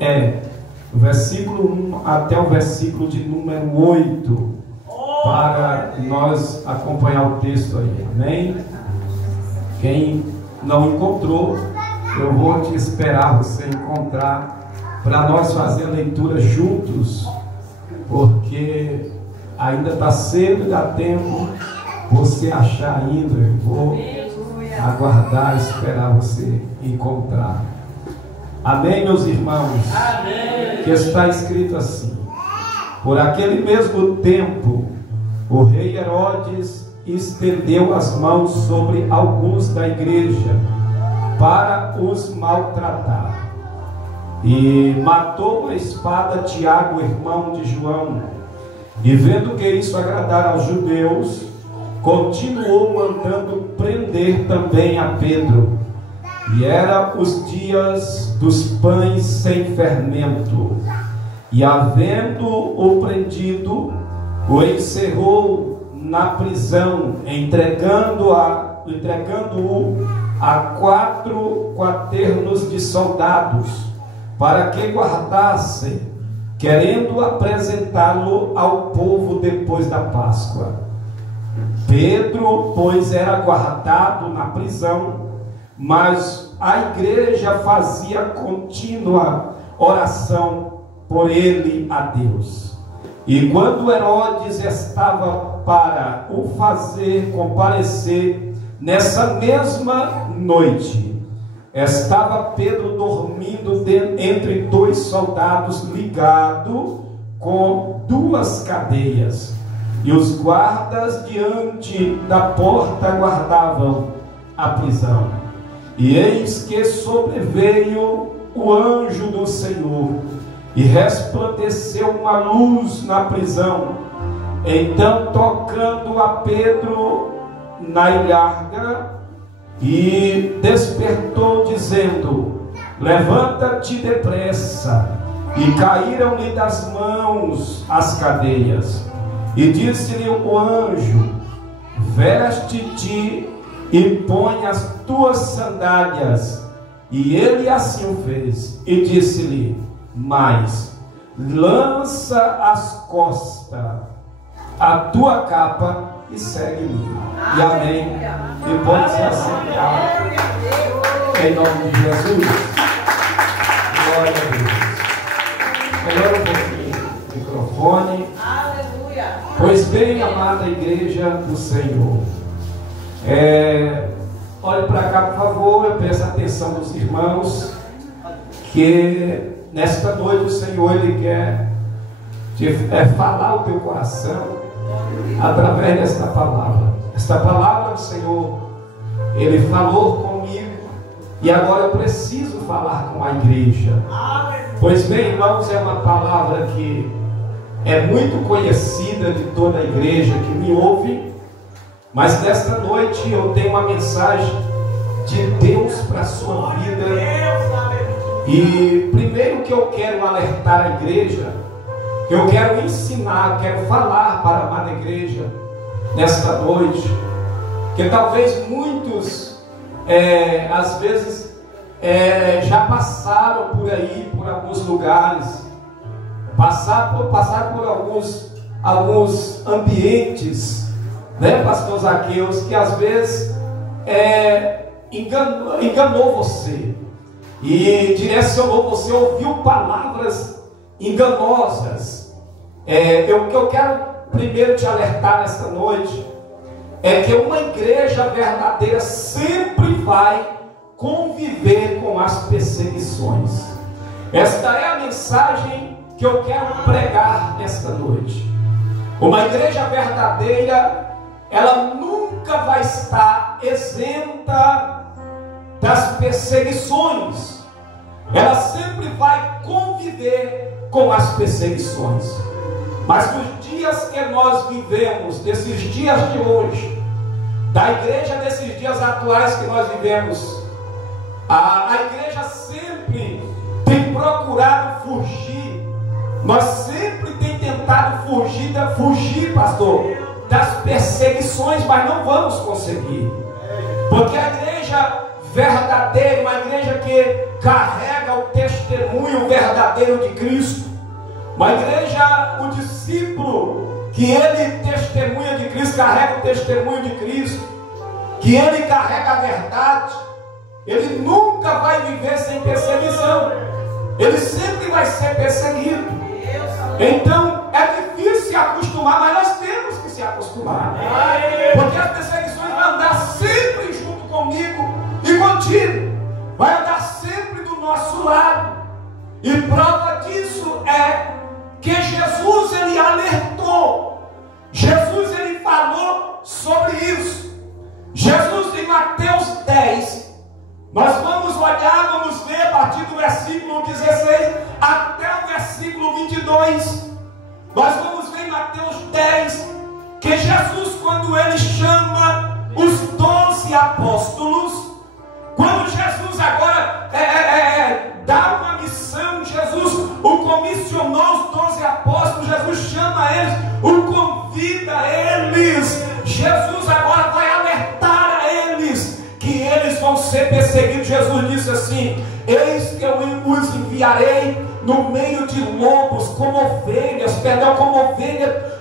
É o versículo 1 até o versículo de número 8, para nós acompanhar o texto aí, amém? Quem não encontrou, eu vou te esperar você encontrar, para nós fazer a leitura juntos, porque ainda está cedo, dá tempo você achar ainda. Eu vou aguardar, esperar você encontrar. Amém, meus irmãos? Amém. Que está escrito assim: por aquele mesmo tempo, o rei Herodes estendeu as mãos sobre alguns da igreja para os maltratar, e matou a espada Tiago, irmão de João. E vendo que isso agradara aos judeus, continuou mandando prender também a Pedro. E era os dias dos pães sem fermento. E havendo-o prendido, o encerrou na prisão, entregando-o a 4 quaternos de soldados, para que guardassem, querendo apresentá-lo ao povo depois da Páscoa. Pedro, pois, era guardado na prisão, mas a igreja fazia contínua oração por ele a Deus. E quando Herodes estava para o fazer comparecer, nessa mesma noite, estava Pedro dormindo entre 2 soldados, ligado com 2 cadeias, e os guardas diante da porta guardavam a prisão. E eis que sobreveio o anjo do Senhor, e resplandeceu uma luz na prisão. Então, tocando a Pedro na ilharga, e despertou, dizendo: levanta-te depressa. E caíram-lhe das mãos as cadeias. E disse-lhe o anjo: veste-te e põe as tuas sandálias. E ele assim o fez. E disse-lhe mais: lança às costas a tua capa e segue-me. E amém. E pode se assentar em nome de Jesus. Glória a Deus. Melhora um pouquinho o microfone. Aleluia. Pois bem, amada igreja do Senhor, olhe para cá, por favor. Eu peço a atenção dos irmãos, que nesta noite o Senhor, Ele quer falar o teu coração através desta palavra. Esta palavra do Senhor, Ele falou comigo, e agora eu preciso falar com a igreja. Pois bem, irmãos, é uma palavra que é muito conhecida de toda a igreja que me ouve, mas nesta noite eu tenho uma mensagem de Deus para a sua vida. E primeiro que eu quero alertar a igreja, que eu quero ensinar, quero falar para a amada igreja nesta noite, que talvez muitos às vezes já passaram por aí, por alguns lugares, passaram por alguns ambientes, né, pastor Zaqueus, que às vezes enganou você e direcionou você, ouviu palavras enganosas. O que eu quero primeiro te alertar nesta noite é que uma igreja verdadeira sempre vai conviver com as perseguições. Esta é a mensagem que eu quero pregar nesta noite. Uma igreja verdadeira, ela nunca vai estar isenta das perseguições. Ela sempre vai conviver com as perseguições. Mas nos dias que nós vivemos, desses dias de hoje, da igreja desses dias atuais que nós vivemos, a igreja sempre tem procurado fugir. Nós sempre tem tentado fugir, pastor, das perseguições, mas não vamos conseguir. Porque a igreja verdadeira, uma igreja que carrega o testemunho verdadeiro de Cristo. Uma igreja, o discípulo, que ele testemunha de Cristo, carrega o testemunho de Cristo, que ele carrega a verdade, ele nunca vai viver sem perseguição, ele sempre vai ser perseguido. Então é difícil se acostumar, mas nós temos que se acostumar, porque as perseguições vão andar sempre junto comigo e contigo, vai andar sempre do nosso lado. E prova disso é que Jesus, ele alertou, Jesus, ele falou sobre isso. Jesus, em Mateus 10, nós vamos olhar, vamos ver a partir do versículo 16 até o versículo 22. Nós vamos ver em Mateus 10 que Jesus, quando ele chama os 12 apóstolos, quando Jesus agora dá uma missão, Jesus o comissionou, os 12 apóstolos, Jesus chama eles, o convida a eles, Jesus agora vai alertar a eles que eles vão ser perseguidos. Jesus disse assim: eis que eu os enviarei no meio de lobos, como ovelhas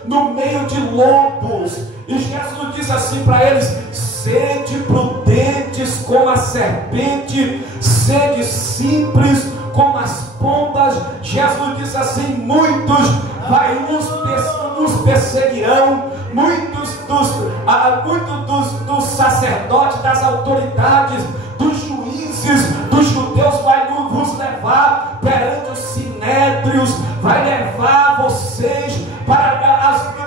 no meio de lobos. E Jesus disse assim para eles: sede prudentes como a serpente, sede simples como as pombas. Jesus disse assim: muitos nos perseguirão, muitos dos sacerdotes, das autoridades, dos juízes, dos judeus vai vos levar perante os sinédrios, vai levar vocês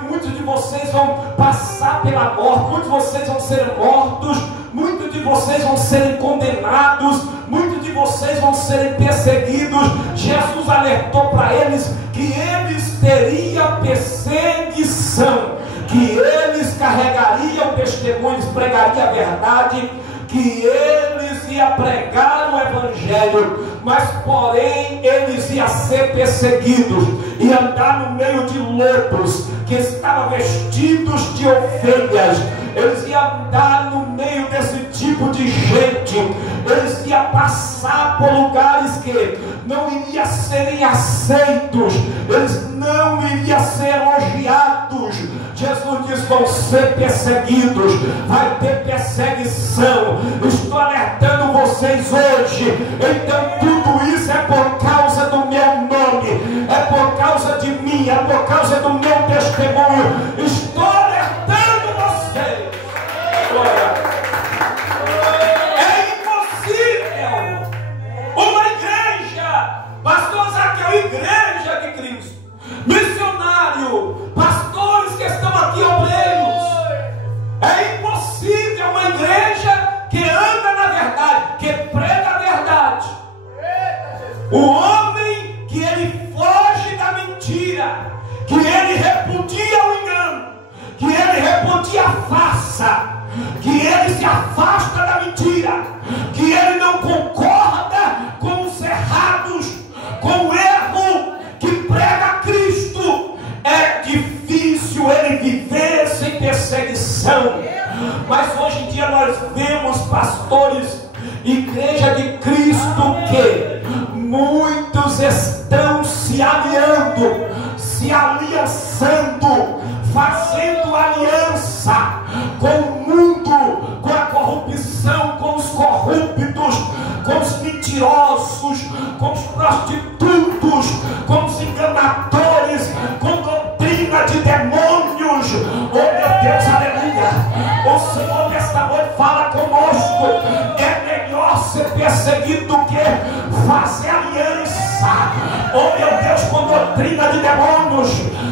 muitos de vocês vão passar pela morte, muitos de vocês vão ser mortos, muitos de vocês vão serem condenados, muitos de vocês vão serem perseguidos. Jesus alertou para eles que eles teriam perseguição, que eles carregariam o testemunho, eles pregariam a verdade, que eles iam pregar o evangelho, mas porém eles iam ser perseguidos e andar no meio de lobos que estavam vestidos de ovelhas. Eles iam andar no meio desse tipo de gente, eles iam passar por lugares que não iriam serem aceitos, eles não iriam ser elogiados. Jesus diz: vão ser perseguidos, vai ter perseguição. Estou alertando vocês hoje. Então tudo isso é por causa do meu nome, é por causa de mim, é por causa do meu testemunho. Estou alertando vocês. É impossível uma igreja, pastor Zaqueu, igreja de Cristo, missionário, pastores que estão aqui, obreiros, é impossível uma igreja que anda na verdade, que prega a verdade, o homem que ele foge da mentira, que ele repudia o engano, que ele repudia a farsa, que ele se afasta da mentira, que ele não concorda com os errados, com o erro, que prega Cristo. É difícil ele viver sem perseguição, mas hoje em dia nós vemos pastores, igreja de Cristo, que muitos estão se aliando, se aliançando, fazendo aliança com o mundo, com a corrupção, com os corruptos, com os mentirosos, com os prostitutos, com os enganadores, com doutrina de demônios. Oh meu Deus, aleluia! O Senhor nesta noite fala conosco. É melhor ser perseguido do que fazer aliança. Oh meu Deus, com doutrina de demônios,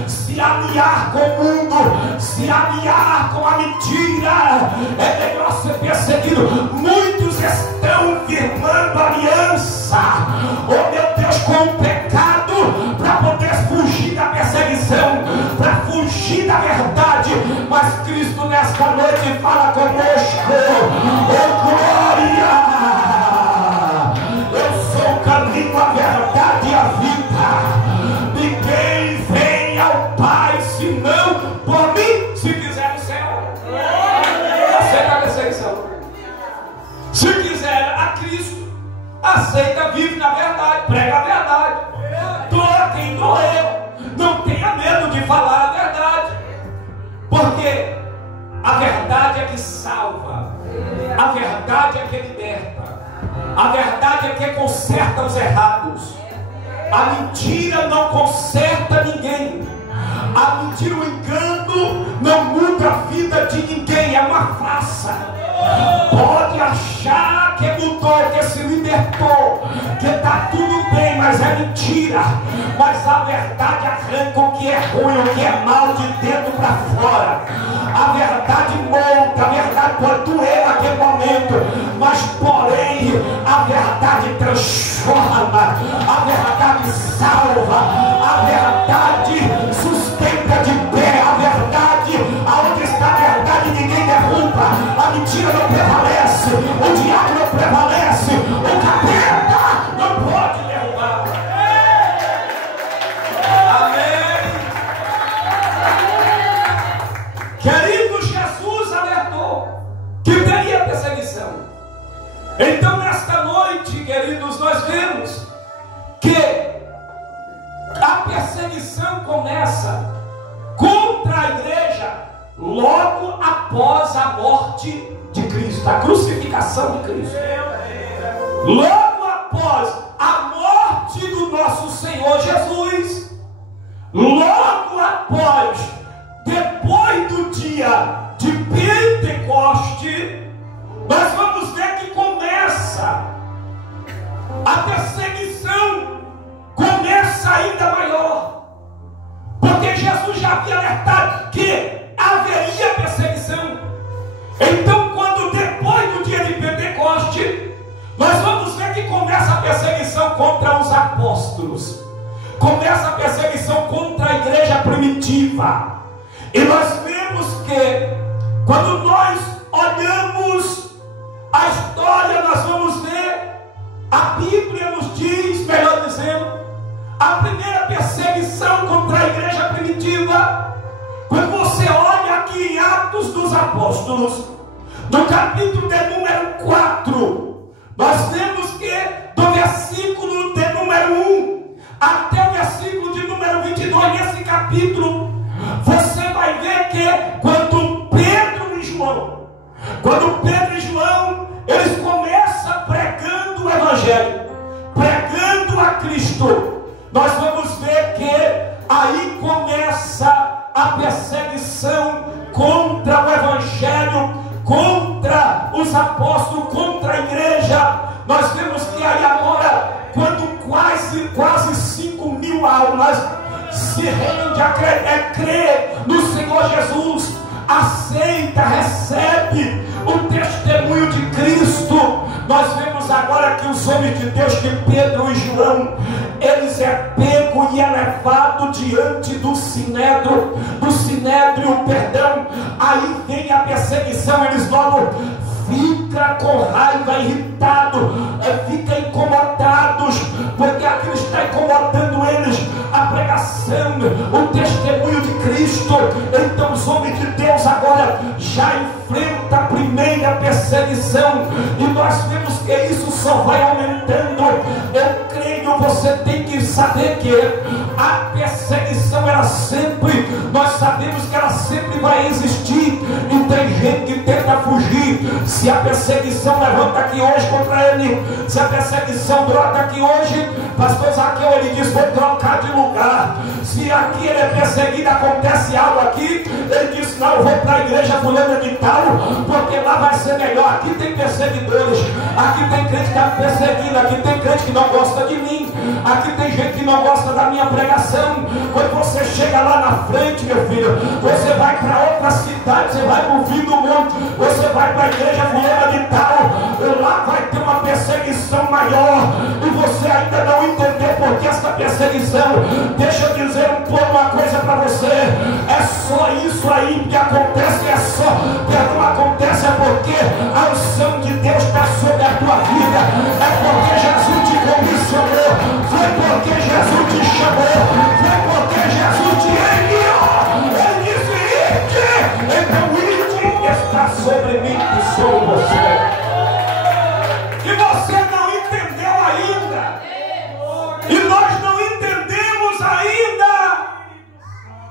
se aliar com o mundo, se aliar com a mentira. É melhor ser perseguido. Muitos estão firmando aliança, oh meu Deus, com o pecado, para poder fugir da perseguição, para fugir da verdade. Mas Cristo nesta noite fala conosco: oh glória! Eu sou o caminho, a verdade e a vida. Ninguém vem ao Pai senão por mim. Se quiser o céu, aceita a perseguição. Se quiser a Cristo, aceita, vive na verdade, prega a verdade. é que salva. A verdade é que liberta. A verdade é que conserta os errados. A mentira não conserta ninguém. A mentira, o engano não muda a vida de ninguém. É uma farsa. Pode achar que mudou, que se libertou, que está tudo bem, mas é mentira. Mas a verdade arranca o que é ruim, o que é mal de dentro para fora. A verdade molda, a verdade pode doer naquele momento, mas porém a verdade transforma, a verdade salva, a verdade sustenta de pé. A verdade, aonde está a verdade, ninguém derruba. A mentira não prevalece, o diabo não prevalece, o capeta não pode derrubar. Amém. Querido, Jesus alertou que teria perseguição. Então nesta noite, queridos, nós vemos que a perseguição começa contra a igreja logo após a morte de Cristo, a crucificação de Cristo. Logo após a morte do nosso Senhor Jesus, logo após, depois do dia de Pentecoste, nós vamos ver que começa a perseguição, começa ainda maior, porque Jesus já havia alertado que haveria perseguição. Então, quando depois do dia de Pentecoste, nós vamos ver que começa a perseguição contra os apóstolos, começa a perseguição contra a igreja primitiva. E nós vemos que quando nós olhamos a história, nós vamos ver, a Bíblia nos diz, melhor dizendo, a primeira perseguição contra a igreja primitiva. Quando você olha aqui em Atos dos Apóstolos, no capítulo de número 4, nós vemos que do versículo de número 1 até o versículo de número 22, nesse capítulo, você vai ver que quando Pedro e João, eles começam pregando o Evangelho, pregando a Cristo, nós vamos ver que aí começa a perseguição contra o Evangelho, contra os apóstolos, contra a igreja. Nós vemos que aí agora, quando quase 5.000 almas se rende a crer no Senhor Jesus, aceita, recebe o testemunho de Cristo, nós vemos agora que os homens de Deus, que Pedro e João, eles é pego e é levado diante do sinédrio, perdão. Aí vem a perseguição, eles logo ficam com raiva, irritados, ficam incomodados, porque aquilo está incomodando eles, a pregação, o testemunho de Cristo. Então os homens de Deus agora já enfrentam a primeira perseguição, e nós vemos que isso só vai aumentando. Eu creio, você tem que saber que a perseguição, ela sempre, nós sabemos que ela sempre vai existir, e tem gente que tenta fugir. Se a perseguição levanta aqui hoje contra ele, se a perseguição brota aqui hoje, pastor Zaqueu, ele diz, vou trocar de lugar. Se aqui ele é perseguido, acontece algo aqui, ele diz, não, eu vou para a igreja fulana de tal, porque lá vai ser melhor. Aqui tem perseguidores, aqui tem crente que está me perseguindo, aqui tem crente que não gosta de mim, aqui tem gente que não gosta da minha pregação. Quando você chega lá na frente, meu filho, você vai para outra cidade, você vai para o fim do mundo, você vai para a igreja fulana de tal, lá vai ter uma perseguição maior, e você ainda não entendeu porque essa perseguição. Deixa eu dizer uma coisa para você, é só isso aí que acontece, não acontece é porque a unção de Deus está sobre a tua vida, é porque Jesus te comissionou, foi porque Jesus te chamou, foi porque Jesus te enviou. Ele disse, ide, então ide está sobre mim e sobre você. E você não entendeu ainda, e nós não entendemos ainda,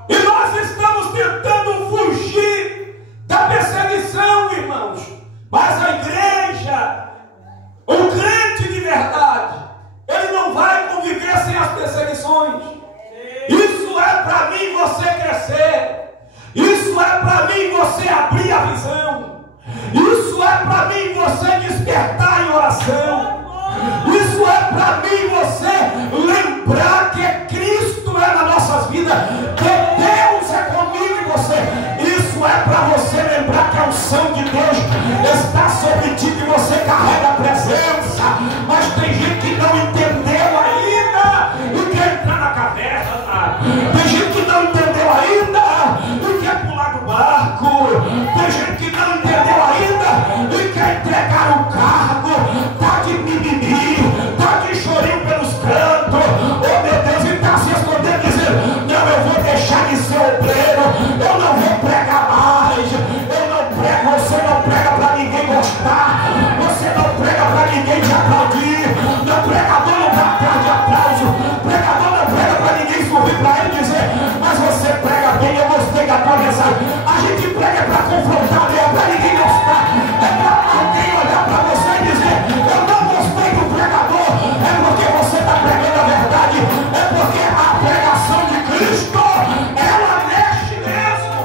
e nós estamos tentando fugir da perseguição para mim e você despertar em oração. Isso é para mim e você lembrar que Cristo é nas nossas vidas, que Deus é comigo e você. Isso é para você lembrar que a unção de Deus está sobre ti, que você carrega a presença. Mas tem gente que não entendeu ainda e quer entrar na caverna. Tem gente que não entendeu ainda e quer pular do barco. Tem gente que não entendeu ainda e quer entregar o cargo. Está de mimimi, está de chorinho pelos cantos. Oh meu Deus, e está se escondendo dizendo: não, eu vou deixar de ser obreiro, eu não vou pregar mais, eu não prego. Você não prega para ninguém gostar, você não prega para ninguém te aplaudir. Não, pregador não dá atrás de aplauso, pregador não prega para ninguém sorrir para ele dizer: mas você prega bem, eu gostei da tua mensagem. A gente prega para confrontar, não é para ninguém gostar, é para alguém olhar para você e dizer: eu não gostei do pregador. É porque você está pregando a verdade, é porque a pregação de Cristo, ela mexe mesmo.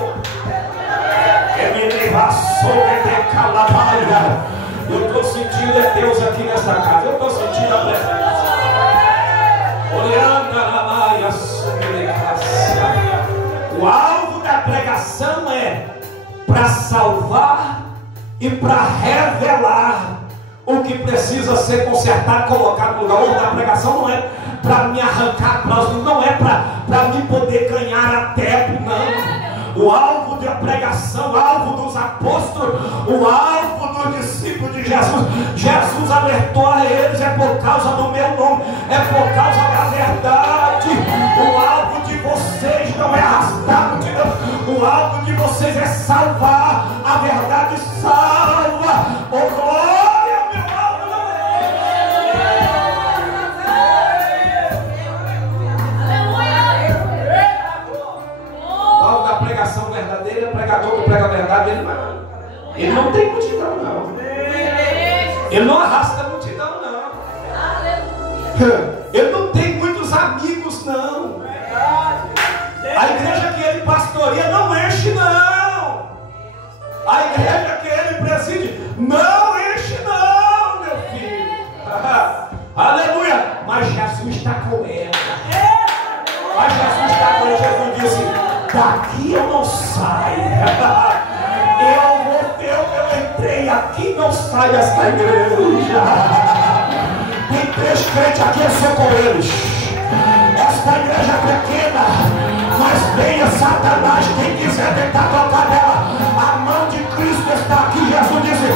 Eu estou sentindo é Deus aqui nessa casa, eu estou sentindo a presença. O alvo da pregação é para salvar e para revelar o que precisa ser consertado, colocado no lugar. O alvo da pregação não é para me arrancar aplausos, não é para me poder ganhar a tempo, não. O alvo da pregação, o alvo dos apóstolos, o alvo dos discípulos de Jesus, Jesus alertou a eles: é por causa do meu nome, é por causa da verdade. O alvo de vocês não é arrastar multidão, o alvo de vocês é salvar. A verdade salva. Oh glória, meu alvo não O alvo da pregação verdadeira, o pregador que prega a verdade, ele não tem multidão, não. Ele não arrasta a multidão, não. Ele não tem muitos amigos, não. A igreja que ele pastoreia não enche, não. A igreja que ele preside não enche, não, meu filho. Aleluia. Mas Jesus está com ela. Mas Jesus está com ela. Jesus disse: daqui eu não saio. Eu entrei aqui, não saio desta igreja. Tem 3 crentes aqui, eu sou com eles. Esta igreja é pequena, mas venha Satanás, quem quiser tentar tocar nela. A mão de Cristo está aqui. Jesus disse: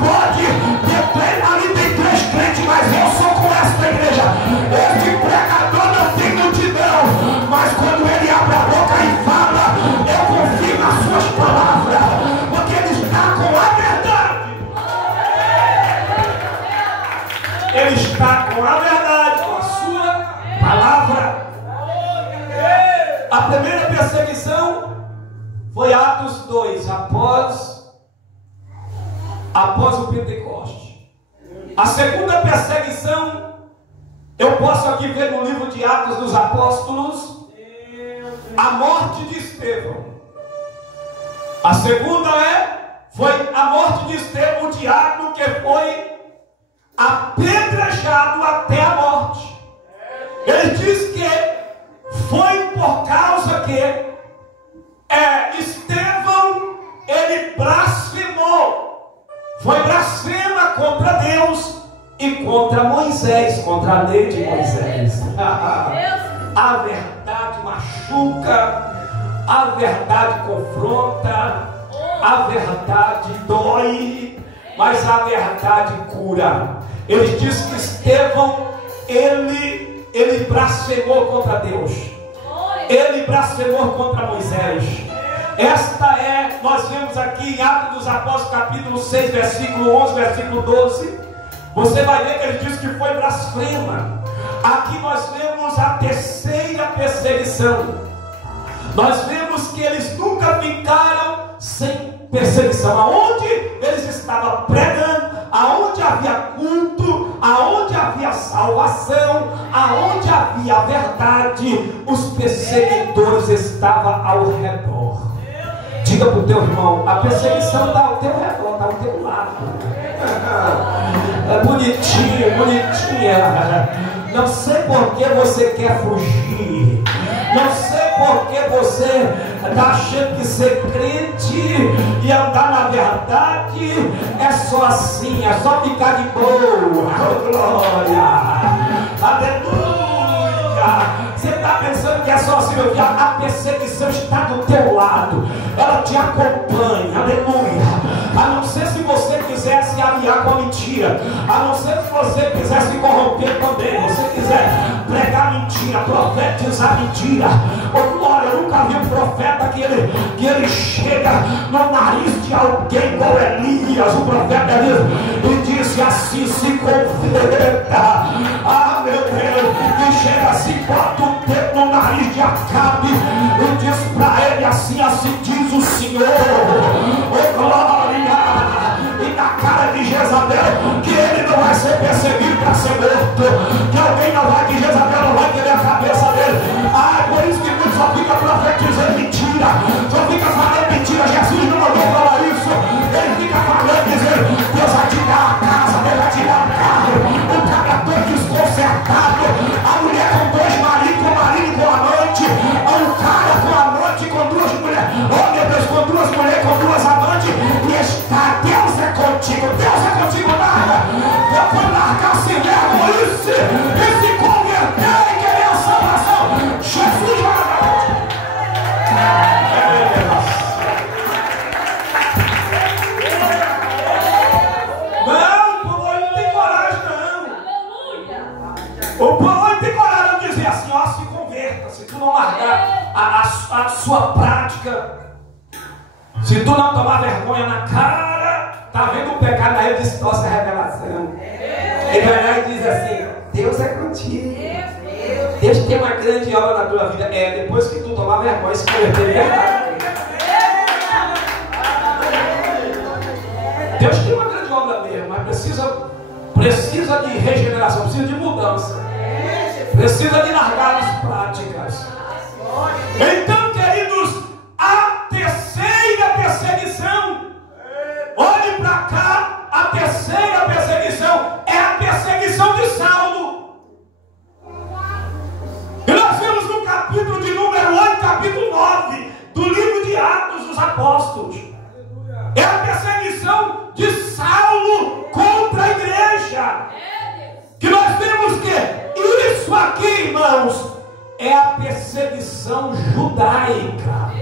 pode ter, ali tem 3 crentes, mas eu sou com esta igreja. Este pregador não tem multidão, mas quando ele abre a boca e fala, eu confio nas suas palavras, porque ele está com a verdade. Ele está com a verdade, com a sua palavra. A primeira perseguição foi Atos 2, após o Pentecoste. A segunda perseguição, eu posso aqui ver no livro de Atos dos Apóstolos, a morte de Estevão. A segunda foi a morte de Estevão, o diácono que foi apedrejado até a morte. Ele diz que foi por causa que Estevão, ele blasfemou. Foi blasfema contra Deus e contra Moisés, contra a lei de Moisés. A verdade machuca, a verdade confronta, a verdade dói, mas a verdade cura. Ele diz que Estevão, ele blasfemou contra Deus, ele blasfemou contra Moisés. Nós vemos aqui em Atos dos Apóstolos, capítulo 6, versículo 11, versículo 12. Você vai ver que ele diz que foi blasfema. Aqui nós vemos a terceira perseguição. Nós vemos que eles nunca ficaram sem perseguição. Aonde eles estavam pregando, aonde havia culto, aonde havia salvação, aonde havia verdade, os perseguidores estavam ao redor. Diga Diga para o teu irmão: a perseguição está ao teu redor, está ao teu lado. É bonitinho, bonitinha. Não sei por que você quer fugir. Não sei por que você está achando que ser crente e andar na verdade é só assim, é só ficar de boa. Oh, glória! Aleluia! Você está pensando que é só assim, meu filho? A perseguição está do teu lado, ela te acompanha. Aleluia! A não ser se você quiser se aliar com a mentira, a não ser se você quiser se corromper também, você quiser pregar mentira, profetizar mentira. Oh glória, eu nunca vi um profeta que ele chega no nariz de alguém igual Elias, o profeta Elias, e disse assim: se converta. Ah meu Deus, e chega assim, bota o dedo no nariz de Acabe e diz para ele assim: assim diz o Senhor. Oh glória! E na cara de Jezabel, que ele não vai ser perseguido para ser morto, que alguém não vai, que Jezabel não vai querer a cabeça dele. Ah, por isso que muitos só fica profetizando mentira, só fica falando mentira. Jesus não mandou falar isso. Ele fica falando, dizendo: Deus vai te dar a casa, Deus vai te dar o carro, o cara todo desconcertado, a mulher com dois maridos, com o marido e com a amante, o cara com a amante, com duas mulheres, oh meu Deus, com duas mulheres, com duas amantes, e está, Deus é contigo, Deus é contigo, nada. Eu vou largar sem vergonhice e se converter e querer a salvação. Jesus vai largar. Não, o povo não tem coragem, não. O povo não tem coragem de dizer assim: ó, se converta, se tu não largar a sua prática, se tu não tomar vergonha na cara, tá vendo o pecado, aí distorce a revelação. Ele vai lá e diz assim: Deus é contigo, Deus tem uma grande obra na tua vida. É, depois que tu tomar vergonha, se converter de verdade. Deus tem uma grande obra mesmo, mas precisa de regeneração, precisa de mudança, precisa de largar as práticas. Então, queridos, a terceira perseguição, olhe para cá, a terceira perseguição é a perseguição de Saulo. E nós vemos no capítulo de número 8, capítulo 9 do livro de Atos dos Apóstolos. É a perseguição de Saulo contra a igreja. Que nós vemos que isso aqui, irmãos, é a perseguição judaica,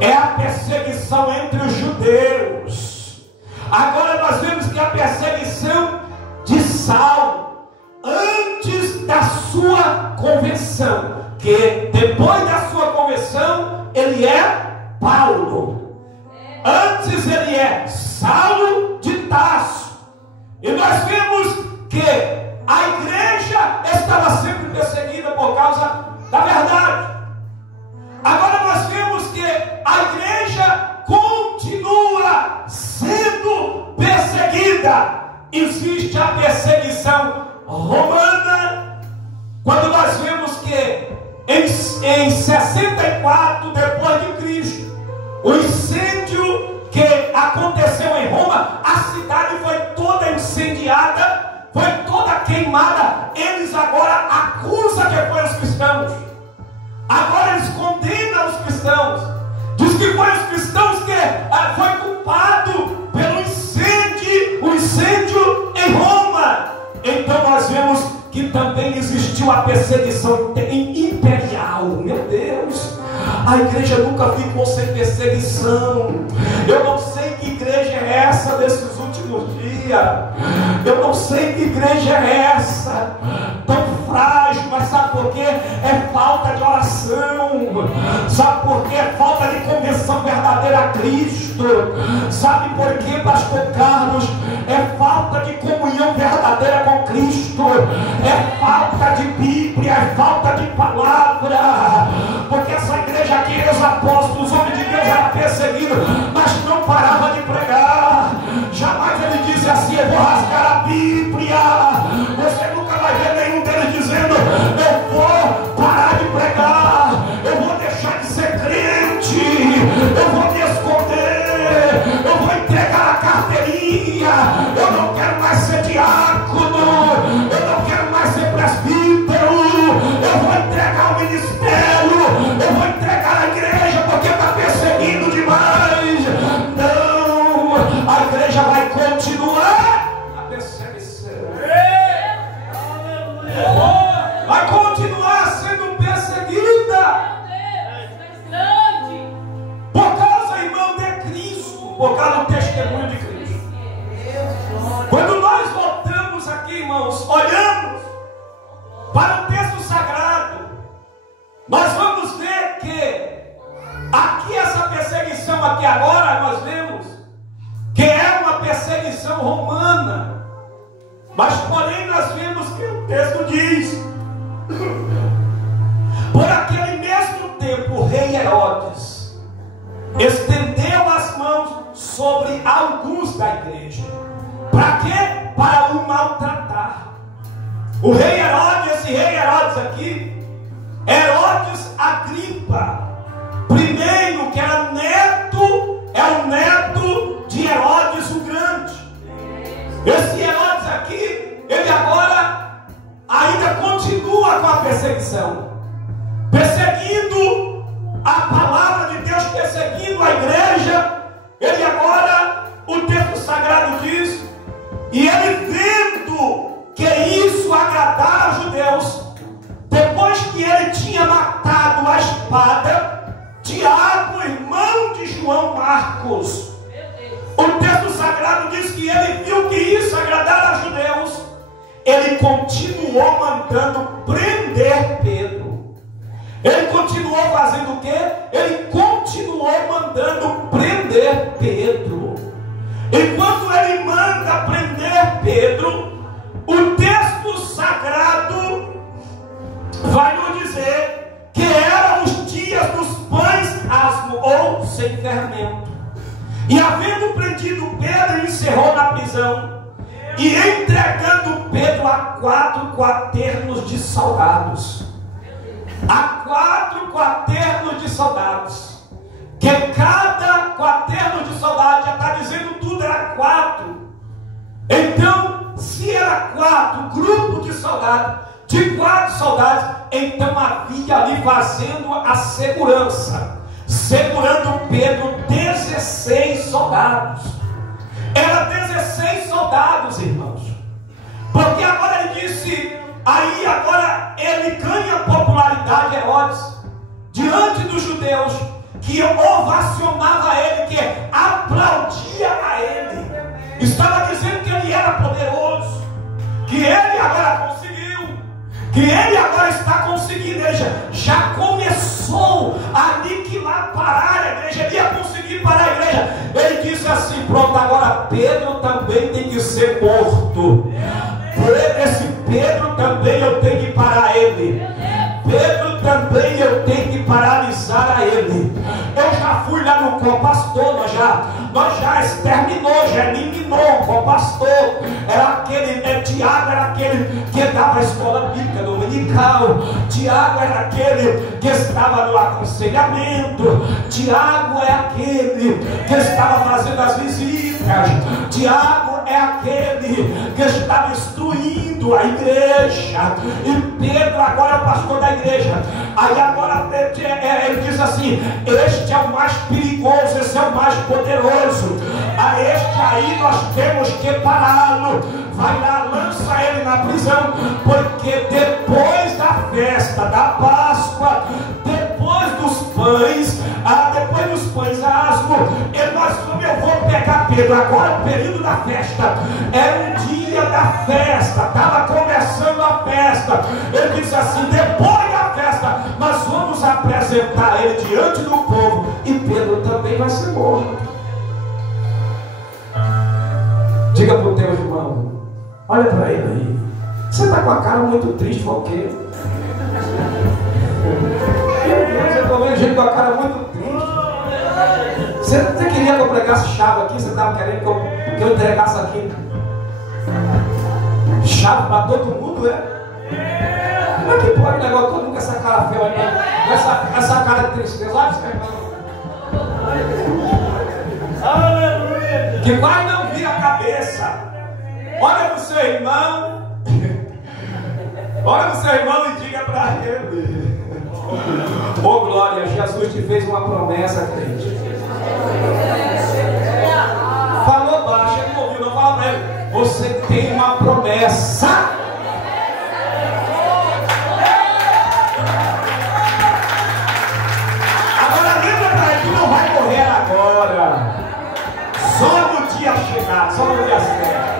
é a perseguição entre os judeus. Agora nós vemos que a perseguição de Saulo, antes da sua conversão, que depois da sua conversão ele é Paulo. Antes ele é Saulo de Tarso. E nós vemos que a igreja estava sempre perseguida por causa da verdade. Agora nós vemos que a igreja continua sendo perseguida. Existe a perseguição romana. Quando nós vemos que em 64 depois de Cristo, o incêndio que aconteceu em Roma, a cidade foi toda incendiada, foi toda queimada. Eles agora acusam que foram os cristãos. Agora eles condenam os cristãos. Diz que foram os cristãos que foi culpado pelo o incêndio em Roma. Então nós vemos que também existiu a perseguição imperial. Meu Deus, a igreja nunca ficou sem perseguição. Eu não sei que igreja é essa desses últimos dias. Eu não sei que igreja é essa, tão frágil, mas sabe por quê? É falta de oração. Sabe por quê? É falta de conversão verdadeira a Cristo. Sabe por quê, pastor Carlos? É falta de comunhão verdadeira com Cristo. É falta de Bíblia, é falta de palavra. Porque essa igreja aqui, os apóstolos, os homens de Deus eram perseguidos, mas não parava de pregar. Jamais ele disse assim: eu vou rasgar a Bíblia. Você nunca vai ver nenhum deles dizendo: eu vou parar de pregar, eu vou deixar de ser crente, eu vou me esconder que agora nós vemos que é uma perseguição romana. Mas porém nós vemos que o texto diz: por aquele mesmo tempo o rei Herodes estendeu as mãos sobre alguns da igreja. Para quê? Para o maltratar. O rei Herodes, esse rei Herodes aqui, Herodes Agripa primeiro, que era neto, é o neto de Herodes o Grande. Esse Herodes aqui, ele agora ainda continua com a perseguição, perseguindo a palavra de Deus, perseguindo a igreja. Ele agora, o texto sagrado diz, e ele vendo que isso agradava aos judeus, depois que ele tinha matado a espada Tiago, irmão de João Marcos, o texto sagrado diz que ele viu que isso agradava aos judeus, ele continuou mandando prender Pedro. Ele continuou fazendo o quê? Ele continuou mandando prender Pedro. E quando ele manda prender Pedro, o texto sagrado vai nos dizer que eram os dias dos pães asmo ou sem fermento. E havendo prendido Pedro, encerrou na prisão, e entregando Pedro a 4 quaternos de soldados. A 4 quaternos de soldados. Que cada quaterno de soldado, já está dizendo tudo, era 4. Então, se era 4 grupos de soldados, de 4 soldados, então havia ali fazendo a segurança, segurando Pedro, 16 soldados. Era 16 soldados, irmãos. Porque agora ele disse, aí agora ele ganha popularidade, Herodes, diante dos judeus, que ovacionava ele, que aplaudia a ele. Estava dizendo que ele era poderoso, que ele agora conseguiu, que ele agora está conseguindo. Ele já começou a aniquilar, parar a igreja. Ele ia conseguir parar a igreja. Ele disse assim: pronto, agora Pedro também tem que ser morto. Esse Pedro também eu tenho que parar ele. Pedro também eu tenho que paralisar a ele. Eu já fui lá no co-pastor, nós já exterminou, já eliminou o co-pastor. Era aquele, Tiago era aquele que dava a escola bíblica dominical. Tiago era aquele que estava no aconselhamento. Tiago é aquele que estava fazendo as visitas. Tiago é aquele que estava instruindo a igreja. E Pedro agora é o pastor da igreja. Aí agora ele diz assim: este é o mais perigoso, esse é o mais poderoso. A este aí nós temos que pará-lo. Vai lá, lança ele na prisão, porque depois da festa da Páscoa, depois dos pães asmo, eu vou pegar Pedro. Agora o período da festa, era um dia da festa, estava começando a festa. Ele disse assim: depois da festa nós vamos apresentar ele diante do povo, e Pedro também vai ser morto. Diga para o teu irmão, olha para ele aí, você está com a cara muito triste, por quê? Você está vendo gente com a cara muito triste. Você queria que eu pregasse chave aqui? Você estava querendo que eu entregasse aqui chave para todo mundo, é? Como é que pode o negócio todo mundo com essa cara feia, com essa cara de tristeza? Olha isso, aleluia! Que vai não vira a cabeça. Olha para o seu irmão, olha para o seu irmão e diga para ele: ô glória, Jesus te fez uma promessa, crente. Falou baixo, ele não ouviu, não. Fala para ele: você tem uma promessa. Agora lembra para ele que não vai morrer agora, só no dia chegar, só no dia certo.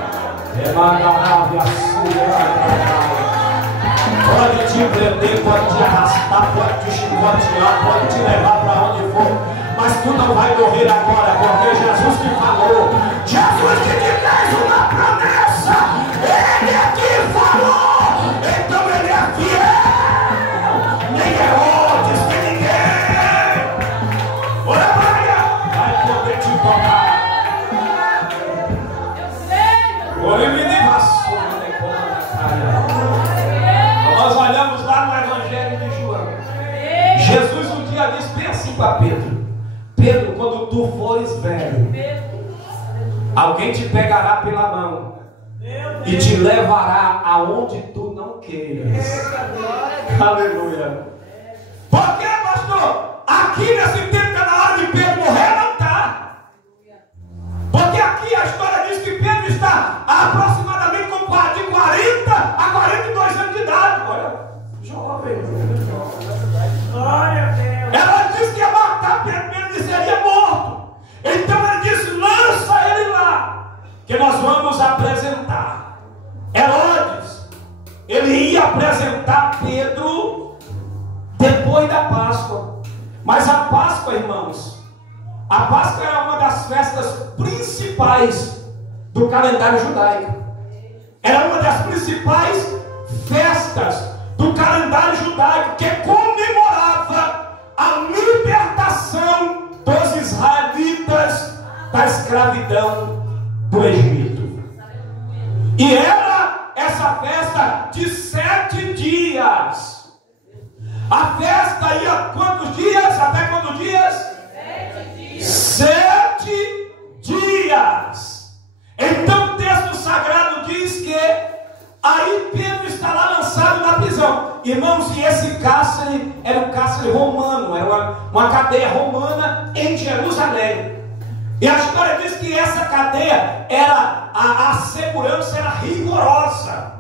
pode te prender, pode te arrastar, pode te chicotear, pode te levar para onde for, mas tu não vai morrer agora, porque Jesus te falou, Jesus que te fez uma promessa, Ele é que falou, então Ele é fiel, nem Herodes, nem ninguém, olha vai poder te tocar. Olha me Nós olhamos lá no Evangelho de João. Jesus um dia disse bem assim para Pedro: Pedro, quando tu fores velho, alguém te pegará pela mão e te levará aonde tu não queiras. Aleluia. Por que, pastor? Aqui nesse tempo está na hora de Pedro morrer, não está. Porque aqui a história diz que Pedro está aproximadamente com de 40 a 42 anos de idade. Olha, jovem. Glória a Deus. Ela disse que ia matar Pedro e seria morto. Então ele disse: lança ele lá, que nós vamos apresentar. Herodes, ele ia apresentar Pedro depois da Páscoa. Mas a Páscoa, irmãos, a Páscoa era uma das festas principais do calendário judaico. Era uma das principais festas do calendário judaico, que comemorava a libertação dos israelitas da escravidão do Egito. E era essa festa de 7 dias. A festa ia quantos dias? Até quantos dias? 7 dias. Então o texto sagrado diz que aí Pedro está lá lançado na prisão. Irmãos, e esse cárcere era um cárcere romano, era uma cadeia romana em Jerusalém. E a história diz que essa cadeia era, a segurança era rigorosa.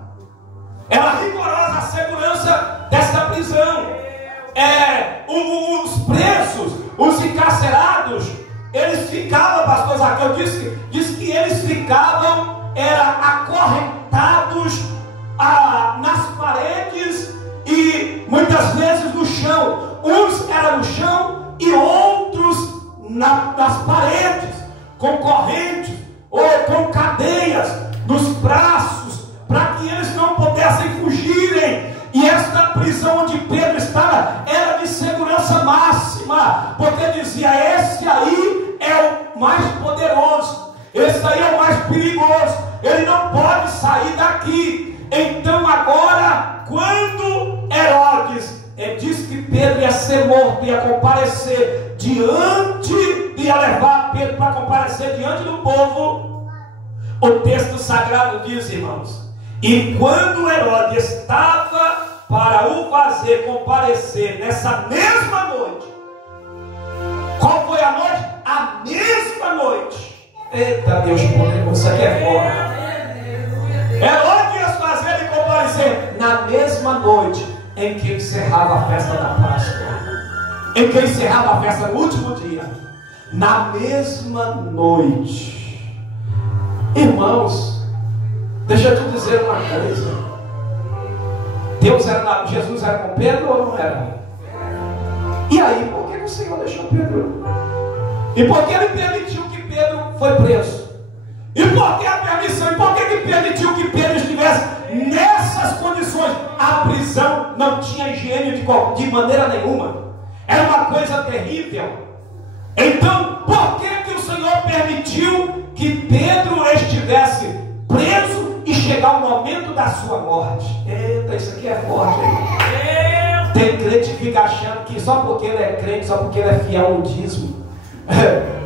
Era rigorosa a segurança desta prisão. Os presos, os encarcerados, eles ficavam, pastor Zaqueu diz que eles ficavam acorrentados nas paredes e muitas vezes no chão. Uns eram no chão e outros nas paredes, com correntes ou com cadeias nos braços, para que eles não pudessem fugirem. E esta prisão onde Pedro estava era de segurança máxima, porque dizia: esse aí é o mais poderoso, esse aí é o mais perigoso, ele não pode sair daqui. Então agora, quando Herodes disse que Pedro ia ser morto, ia comparecer ia levar Pedro para comparecer diante do povo, o texto sagrado diz, irmãos, e quando Herodes estava para o fazer comparecer nessa mesma noite, qual foi a noite? A mesma noite. Eita Deus poderoso, isso aqui é forte. Herodes ia fazer ele comparecer na mesma noite em que encerrava a festa da Páscoa, em que encerrava a festa no último dia, na mesma noite. Irmãos, deixa eu te dizer uma coisa. Jesus era com Pedro ou não era? E aí, por que o Senhor deixou Pedro? E por que ele permitiu que Pedro foi preso? E por que a permissão? E por que ele permitiu que Pedro estivesse nessas condições? A prisão não tinha higiene de maneira nenhuma. Era uma coisa terrível. Então, por que o Senhor permitiu que Pedro estivesse preso e chegar o momento da sua morte? Eita, isso aqui é forte, hein? Tem crente que fica achando que só porque ele é crente, só porque ele é fiel ao dízimo.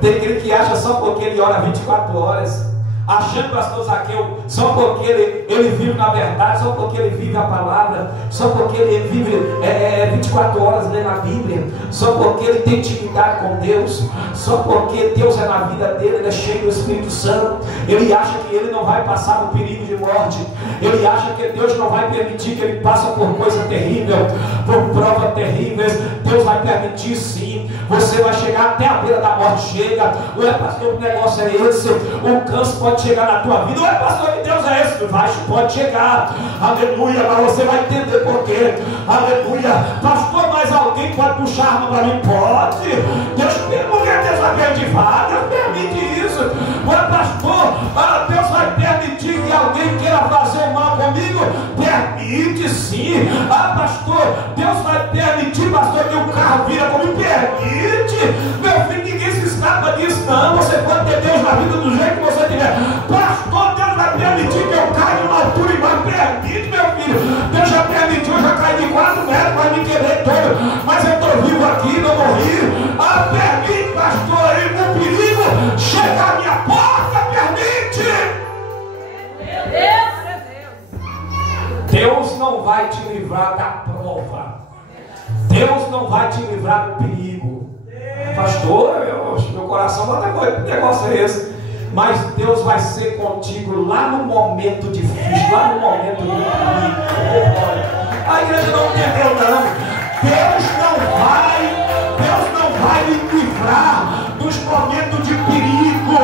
Tem crente que acha só porque ele ora 24 horas, achando, pastor Zaqueu, só porque ele vive na verdade, só porque ele vive a palavra, só porque ele vive 24 horas lendo a Bíblia, só porque ele tem intimidade com Deus, só porque Deus é na vida dele, ele é cheio do Espírito Santo, ele acha que ele não vai passar por perigo de morte, ele acha que Deus não vai permitir que ele passe por coisa terrível, por provas terríveis. Deus vai permitir sim, você vai chegar até a beira da morte, chega. Ué pastor, que negócio é esse? O câncer pode chegar na tua vida. Ué pastor, que Deus é a esse, pode chegar, aleluia, mas você vai entender por quê, aleluia. Pastor, mas alguém pode puxar arma para mim? Pode. Deus vai permitir, Deus permite isso. Mas pastor, Deus vai permitir que alguém queira fazer mal comigo? Permite sim. Pastor, Deus vai permitir, pastor, que o carro vira comigo? Permite. Meu filho, ninguém se escapa disso não. Você pode ter Deus na vida do jeito que você tiver. Pastor, Deus vai permitir que eu caia de uma altura e mais? Permite, meu filho. Deus já permitiu, eu já caí de 4 metros, mas me quebrei todo, mas eu estou vivo aqui, não morri. Permite, pastor, aí o perigo chega à minha porta, permite. Deus não vai te livrar da prova. Deus não vai te livrar do perigo. Pastor, meu coração manda coisa, que negócio é esse? Mas Deus vai ser contigo lá no momento difícil, lá no momento do perigo. A igreja não entendeu não. Deus não vai lhe livrar dos momentos de perigo.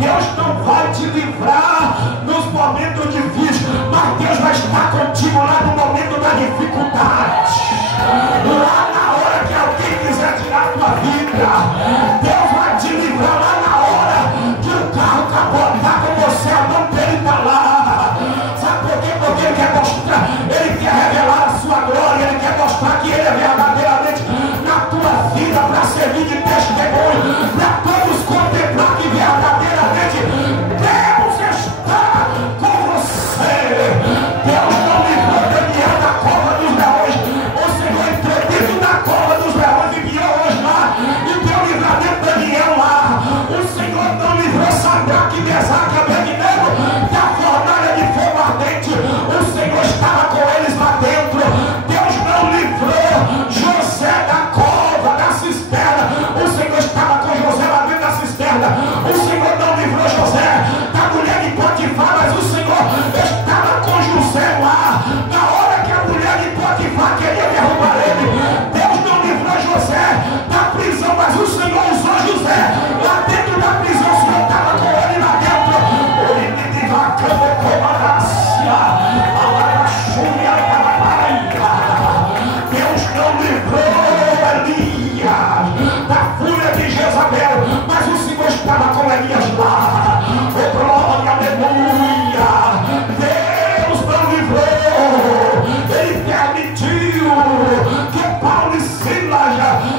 Deus não vai te livrar nos momentos difíceis, mas Deus vai estar contigo lá no momento da dificuldade. Lá na hora que alguém quiser tirar a tua vida, Deus vai te livrar lá na hora que o carro capotar com você, a mão dele está lá. Sabe por quê? Porque ele quer mostrar, ele quer revelar a sua glória, ele quer mostrar que ele é verdadeiramente na tua vida, para servir de testemunho, para todos contemplar que verdadeiramente Deus está com você. Deus não livrou Daniel da cova dos leões. O Senhor entrou dentro da cova dos leões e enviou hoje lá e deu livramento a Daniel lá. O Senhor não livrou Sadraque, Mesaque e Abednego da fornalha de fogo ardente. O Senhor estava com eles lá dentro. Deus não livrou José da cova, da cisterna. O Senhor estava com José lá dentro da cisterna. O Senhor não livrou José da mulher de Potifar, mas o Senhor estava com José lá na hora que a mulher de Potifar queria derrubar ele. Deus não livrou José da prisão, mas o Senhor usou José lá dentro da prisão. O Senhor estava com ele lá dentro. Ele me diz a cama com a graça, a chuva, a paraíba. Deus não livrou Elias da fúria de Jezabel, mas o Senhor estava com Elias lá. Oh, glória, aleluia. Deus não livrou, ele permitiu que Paulo e Silas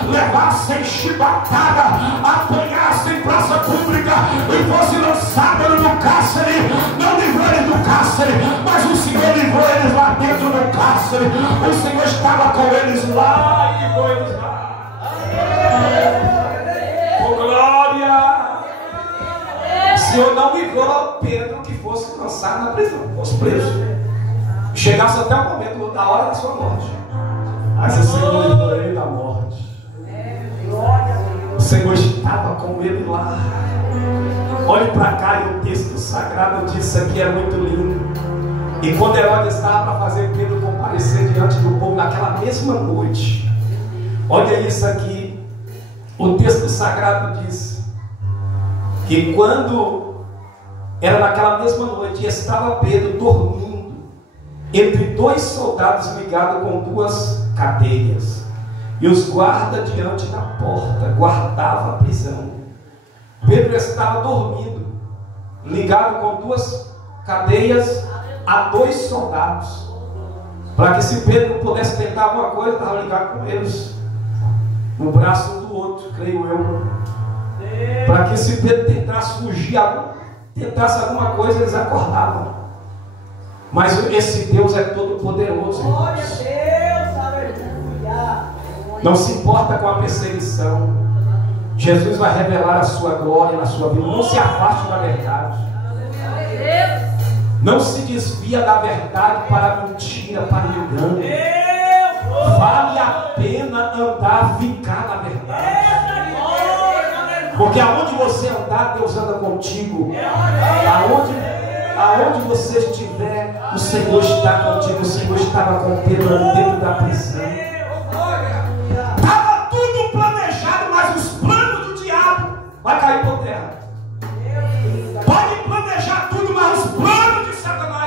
levassem chibatada, apanhassem em praça pública e fossem lançados no cárcere. Não livrou eles do cárcere, mas o Senhor livrou eles lá dentro do cárcere. O Senhor estava com eles lá e livrou eles lá. Oh, glória! O Senhor não livrou Pedro que fosse lançado na prisão, fosse preso, chegasse até o momento da hora da sua morte. Mas o Senhor livrou ele da morte. O Senhor estava com ele lá. Olhe para cá e o texto sagrado disso aqui é muito lindo. E quando Herodes estava para fazer Pedro comparecer diante do povo naquela mesma noite, olha isso aqui. O texto sagrado diz que quando era naquela mesma noite, estava Pedro dormindo entre 2 soldados ligados com 2 cadeias, e os guardas diante da porta guardavam a prisão. Pedro estava dormindo, ligado com 2 cadeias a 2 soldados, para que se Pedro pudesse tentar alguma coisa, estava ligado com eles no braço do outro, creio eu, para que se Pedro tentasse fugir, tentasse alguma coisa, eles acordavam. Mas esse Deus é todo poderoso. Glória a Deus, aleluia. Não se importa com a perseguição. Jesus vai revelar a sua glória na sua vida. Não se afaste da verdade. Não se desvia da verdade para a mentira, para o engano. Vale a pena andar, ficar na verdade. Porque aonde você andar, Deus anda contigo. Aonde você estiver, o Senhor está contigo. O Senhor estava com Pedro dentro da prisão. Estava tudo planejado, mas os planos do diabo vai cair por terra. Pode planejar tudo, mas os planos de Satanás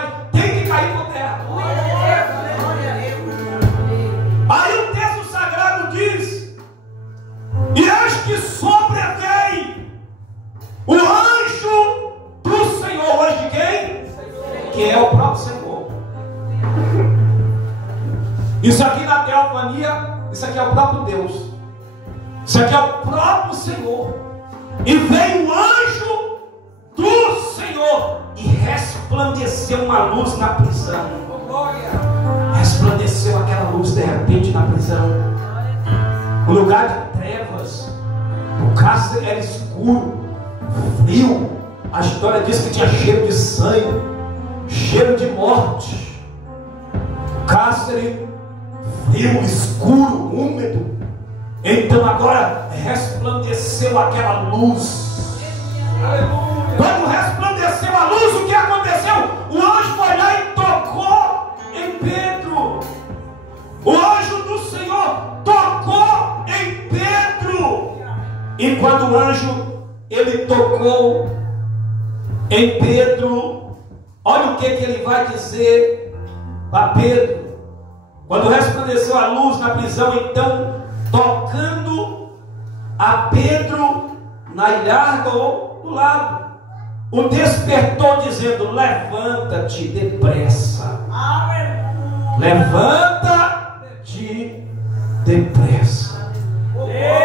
Isso aqui é o próprio Deus. Isso aqui é o próprio Senhor. E veio o anjo do Senhor e resplandeceu uma luz na prisão. Resplandeceu aquela luz de repente na prisão. O lugar de trevas, o cárcere era escuro, frio. A história diz que tinha cheiro de sangue, cheiro de morte. O cárcere frio, escuro, úmido. Então agora resplandeceu aquela luz. Aleluia. Quando resplandeceu a luz, o que aconteceu? O anjo foi lá e tocou em Pedro. O anjo do Senhor tocou em Pedro. E quando o anjo ele tocou em Pedro, olha o que ele vai dizer para Pedro. Quando resplandeceu a luz na prisão, então tocando a Pedro na ilharga ou do lado, o despertou dizendo: levanta-te depressa. Levanta-te depressa.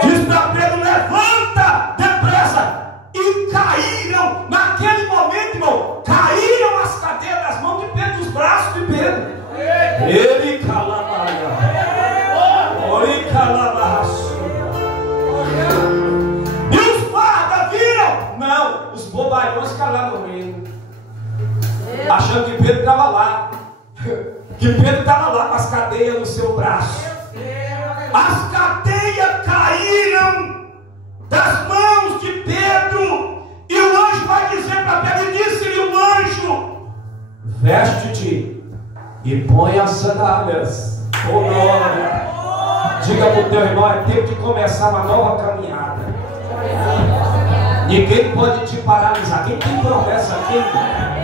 Diz para Pedro: levanta depressa. E caíram naquele momento, irmão, caíram as cadeias das mãos de Pedro, dos braços de Pedro. Ele calabaia. Ori calabarraço. E os guardas viram? Não, os bobalhões calaram dormindo, achando que Pedro estava lá. Que Pedro estava lá com as cadeias no seu braço. As cadeias caíram das mãos de Pedro. E o anjo vai dizer para Pedro, e disse-lhe o anjo: veste-te e põe as sandálias. Oh glória! Diga para o teu irmão: é tempo de começar uma nova caminhada. Ninguém pode te paralisar. Quem tem promessa aqui?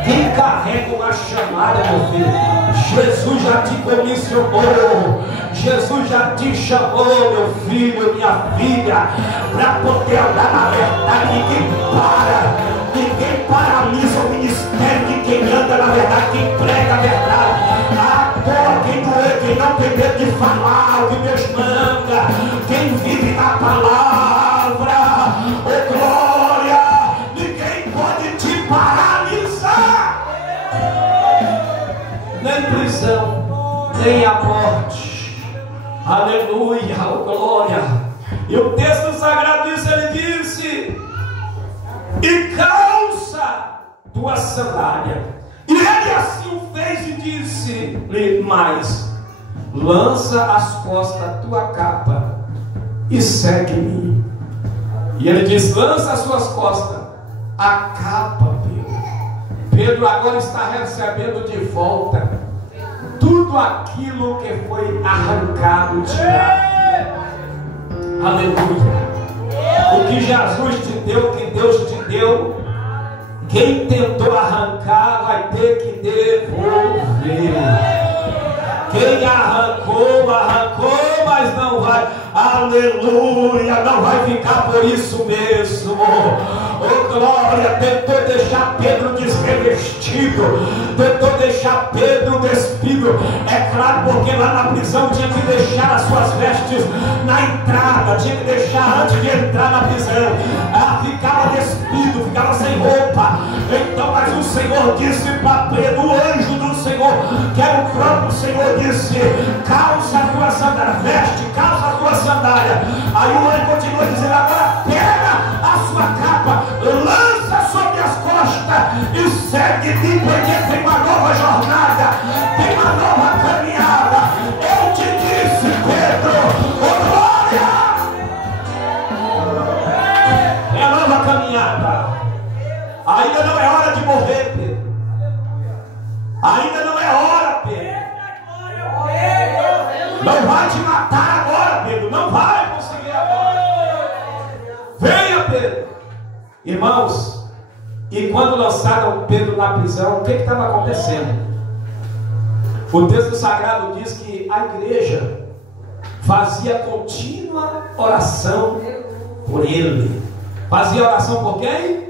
Quem carrega uma chamada, meu filho? Jesus já te comissionou. Jesus já te chamou, meu filho, minha filha, para poder andar na verdade. Ninguém paralisa o ministério de quem anda na verdade, quem prega a verdade. Agora quem doer, quem não tem medo de falar o que Deus manda, quem vive na palavra, oh glória, ninguém pode te paralisar, nem prisão, nem a morte. Aleluia, oh glória. E o texto sagrado diz, ele disse: e calça tua sandália. E ele assim o fez e disse-lhe mais: lança às costas a tua capa e segue-me. E ele diz: lança às suas costas a capa, Pedro. Pedro agora está recebendo de volta tudo aquilo que foi arrancado, tirado. Aleluia. O que Jesus te deu, o que Deus te deu, quem tentou arrancar vai ter que devolver. Quem arrancou, arrancou, mas não vai, aleluia, não vai ficar por isso mesmo. Oh glória, tentou deixar Pedro desrevestido, tentou deixar Pedro despido. É claro, porque lá na prisão tinha que deixar as suas vestes na entrada, tinha que deixar antes de entrar na prisão. Ficava despido, ficava sem roupa. Então, mas o Senhor disse para Pedro, o anjo do Senhor, que era o próprio Senhor, disse: calça a tua sandália, veste, calça a tua sandália. Aí o anjo continua dizendo: agora pega a sua capa, lança sobre as costas e segue-me, porque tem uma nova jornada, tem uma nova caminhada. Eu te disse, Pedro, oh glória, é a nova caminhada. Ainda não é hora de morrer, Pedro. Ainda não é hora, Pedro. Não vai te matar agora, Pedro. Não vai conseguir agora. Venha, Pedro. Irmãos, e quando lançaram Pedro na prisão, o que estava acontecendo? O texto sagrado diz que a igreja fazia contínua oração por ele. Fazia oração por quem?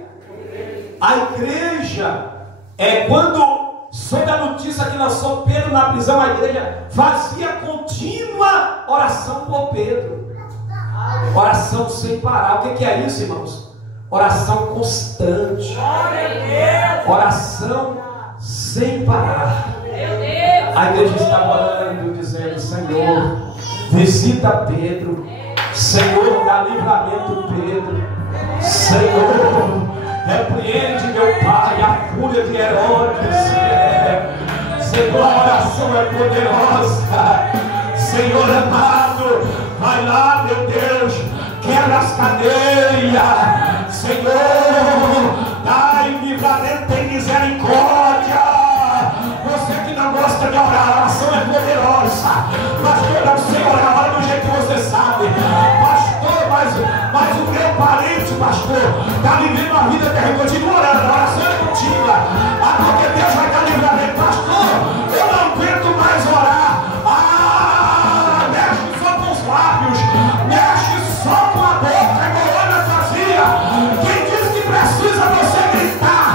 A igreja é quando soube a notícia que lançou Pedro na prisão, a igreja fazia contínua oração por Pedro. Oração sem parar. O que é isso, irmãos? Oração constante. Oração sem parar. A igreja está orando, dizendo: Senhor, visita Pedro. Senhor, dá livramento Pedro. Senhor, repreende, meu Pai, a fúria de Herodes. Senhor, a oração é poderosa. Senhor amado, vai lá, meu Deus, quebra as cadeias. Senhor, dai livramento e misericórdia. Você que não gosta de orar, a oração é poderosa. Pastor, não sei orar, ora do jeito que você sabe. Pastor, mas o meu parente, pastor, está vivendo uma vida terrível. Continua orando, a oração é contínua. Porque Deus vai dar livramento. Pastor, eu não aguento mais orar. Mexe só com os lábios, mexe só com a boca, coluna vazia. Quem diz que precisa você gritar?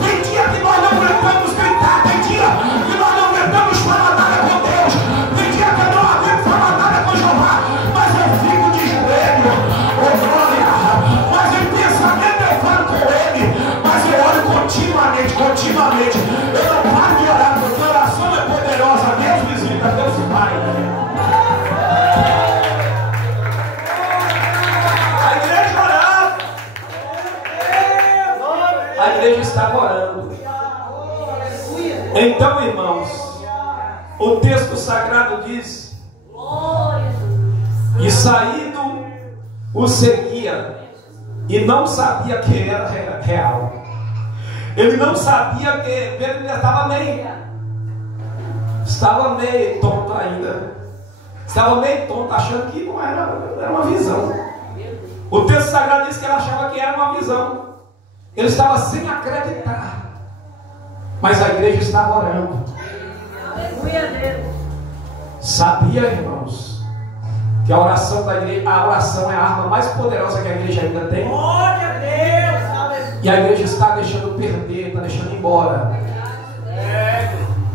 Tem dia que nós não aguentamos gritar, tem dia que nós não aguentamos falar nada com Deus, tem dia que eu não aguento falar nada com Jeová, mas eu fico de joelho, glória, mas em pensamento eu falo com Ele, mas eu oro continuamente, eu não paro de orar, porque a oração é poderosa. Deus visita, Deus vai. A igreja orando, a igreja está orando. Então, irmãos, o texto sagrado diz: e saindo o seguia, e não sabia que era real. Ele não sabia que Pedro estava meio tonto ainda. Estava meio tonto, achando que não era uma visão. O texto sagrado diz que ele achava que era uma visão. Ele estava sem acreditar. Mas a igreja estava orando. Sabia, irmãos, que a oração da igreja, a oração é a arma mais poderosa que a igreja ainda tem. Glória a Deus. E a igreja está deixando perder, está deixando embora.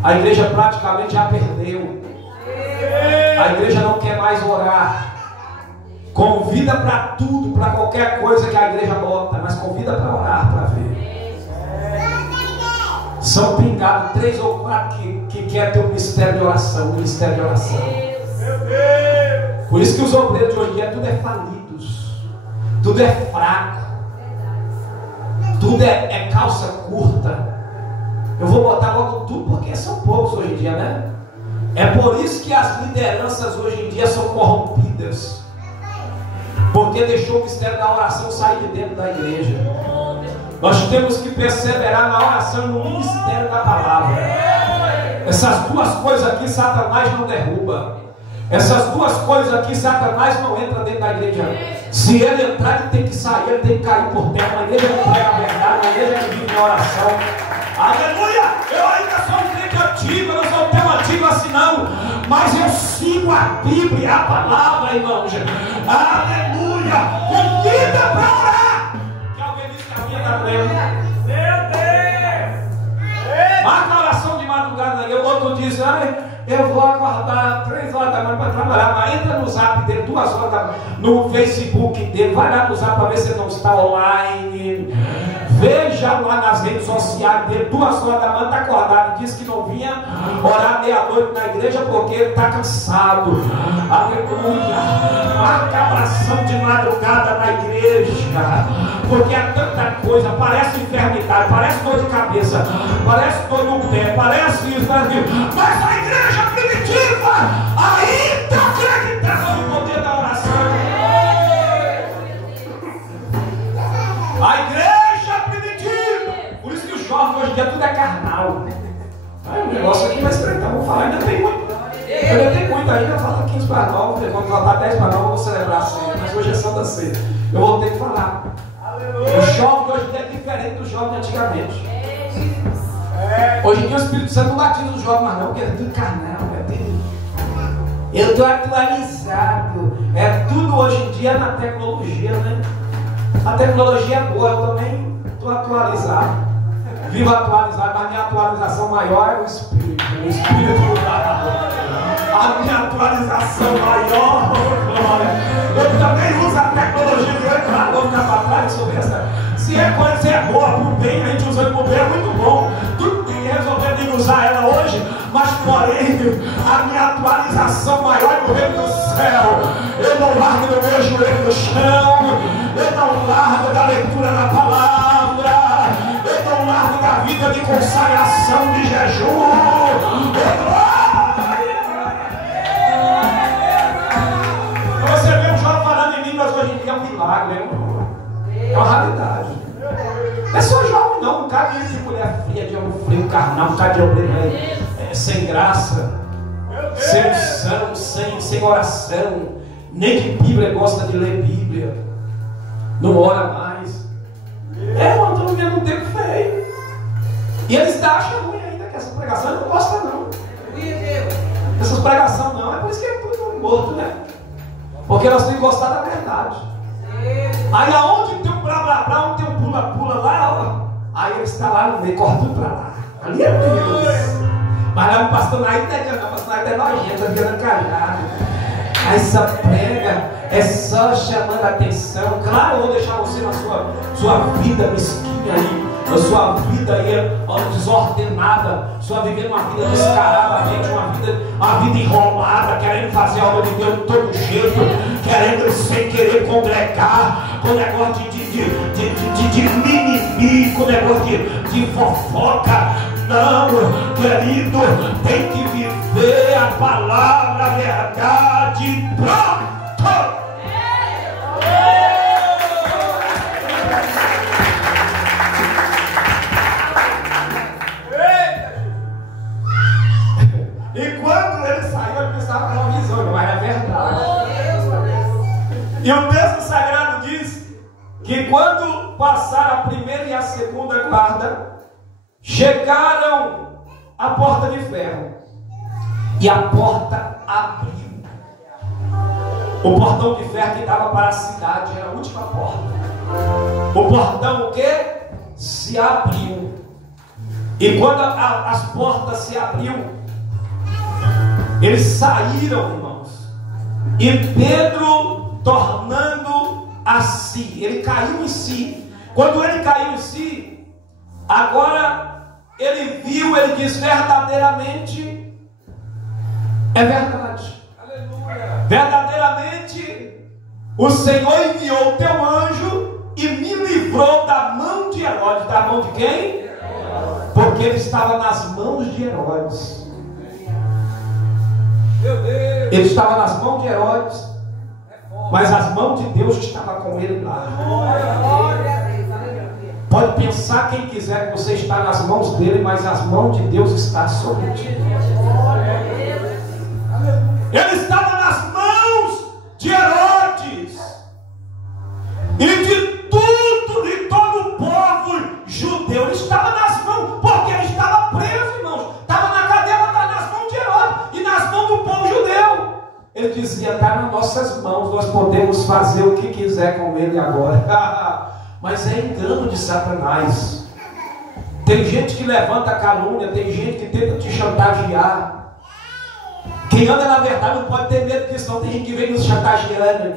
A igreja praticamente já perdeu. A igreja não quer mais orar. Convida para tudo, para qualquer coisa que a igreja bota, mas convida para orar, para ver. São pingados 3 ou 4 que quer ter um ministério de oração, ministério de oração. Por isso que os obreiros de hoje em dia tudo é falidos, tudo é fraco, tudo é calça curta. Eu vou botar logo tudo porque são poucos hoje em dia, né? É por isso que as lideranças hoje em dia são corrompidas, porque deixou o mistério da oração sair de dentro da igreja. Nós temos que perseverar na oração, no ministério da palavra. Essas duas coisas aqui Satanás não derruba. Essas duas coisas aqui Satanás não entra dentro da igreja. Se ele entrar, ele tem que sair, ele tem que cair por terra. A igreja não prega a verdade, a igreja que vive na oração. Aleluia! Eu ainda sou um crente antigo, eu não sou tão antigo assim não, mas eu sigo a Bíblia, a palavra, irmãos. Aleluia! Convida para orar. Que alguém disse que a minha está doendo. Meu Deus! Marca a oração de madrugada, né? O outro diz: eu vou acordar 3 horas da manhã para trabalhar, mas entra no zap dele, 2 horas da manhã, no Facebook dele, vai lá no zap para ver se ele não está online. Veja lá nas redes sociais dele, 2 horas da manhã está acordado, diz que não vinha orar meia-noite na igreja porque ele está cansado. Aleluia! Marca a oração de madrugada na igreja, porque é tanta coisa, parece enfermidade, parece dor de cabeça, parece dor no pé, parece isso, mas a igreja primitiva ainda acreditava no poder da oração. A igreja primitiva, por isso que os jovens hoje em dia tudo é carnal. O negócio aqui vai estreitar, vou falar, ainda tem muito. Ainda tem muito ainda, fala 15 para 9, quando faltar 10 para 9 eu vou celebrar a ceia, mas hoje é Santa Ceia. Eu vou ter que falar. O jovem hoje em dia é diferente do jovem de antigamente. Hoje em dia o Espírito Santo não batiza os jovens mais não, porque é tudo carnal, é tudo. Eu estou atualizado. É tudo hoje em dia na tecnologia, né? A tecnologia é boa, eu também estou atualizado. Viva atualizado, mas a minha atualização maior é o Espírito. O Espírito a minha atualização maior, glória. Eu também uso a tecnologia de hoje, claro, vou ficar para trás sobre essa. Se é coisa, se é boa, por bem, a gente usa por bem, é muito bom. Tudo tem que resolver de usar ela hoje, mas porém, a minha atualização maior é no reino do céu. Eu não largo do meu joelho no chão, eu não largo da leitura da palavra, eu não largo da vida de consagração, de jejum. Você vê um jovem falando em línguas hoje em dia é um milagre, é uma realidade. Não é só jovem não, um cara de mulher fria, de homem frio, carnal, um cara de obreiro sem graça, sem unção, sem oração, nem de Bíblia gosta de ler Bíblia, não ora mais. Nós estamos vendo um tempo feio. E eles acham ruim ainda que essa pregação não gosta não. Essas pregações não, é por isso que é tudo morto, né? Porque nós temos que gostar da verdade. Aí aonde tem um blá blá blá, onde tem um pula pula lá, ó, aí ele está lá no meio, corta tudo para lá. Ali é Deus. Mas lá no pastor Naí não é Deus, não, o pastor Naí é nojento, é cajado. Aí só prega, é só chamando a atenção. Claro, eu vou deixar você na sua vida mesquinha aí, na sua vida aí, desordenada, sua vivendo uma vida descaradamente, uma vida enrolada, querendo fazer a obra de Deus de todo jeito, querendo sem querer congregar, com negócio de mimimi, com negócio de fofoca. Não, querido, tem que viver a palavra, a verdade. Pronto! E quando ele saiu, ele pensava que era uma visão, mas era verdade. E o texto sagrado diz que quando passaram a primeira e a segunda guarda, chegaram à porta de ferro e a porta abriu. O portão de ferro que dava para a cidade era a última porta. O portão o que? Se abriu. E quando as portas se abriu, eles saíram, irmãos. E Pedro, tornando a si, ele caiu em si. Quando ele caiu em si, agora ele viu, ele diz: verdadeiramente é verdade. Aleluia. Verdadeiramente o Senhor enviou o teu anjo e me livrou da mão de Herodes. Da mão de quem? Porque ele estava nas mãos de Herodes. Ele estava nas mãos de Herodes, mas as mãos de Deus estavam com ele lá. Pode pensar quem quiser que você está nas mãos dele, mas as mãos de Deus estão sobre ti. Ele estava nas mãos de Herodes e de tudo, de todo o povo judeu. Ele estava nas mãos, porque ele estava preso, irmãos. Estava na cadeia, estava nas mãos de Herodes e nas mãos do povo judeu. Ele dizia: está nas nossas mãos, nós podemos fazer o que quiser com ele agora. Mas é engano de Satanás. Tem gente que levanta calúnia, tem gente que tenta te chantagear. Quem anda na verdade não pode ter medo disso, não. Tem gente que vem nos chantageando.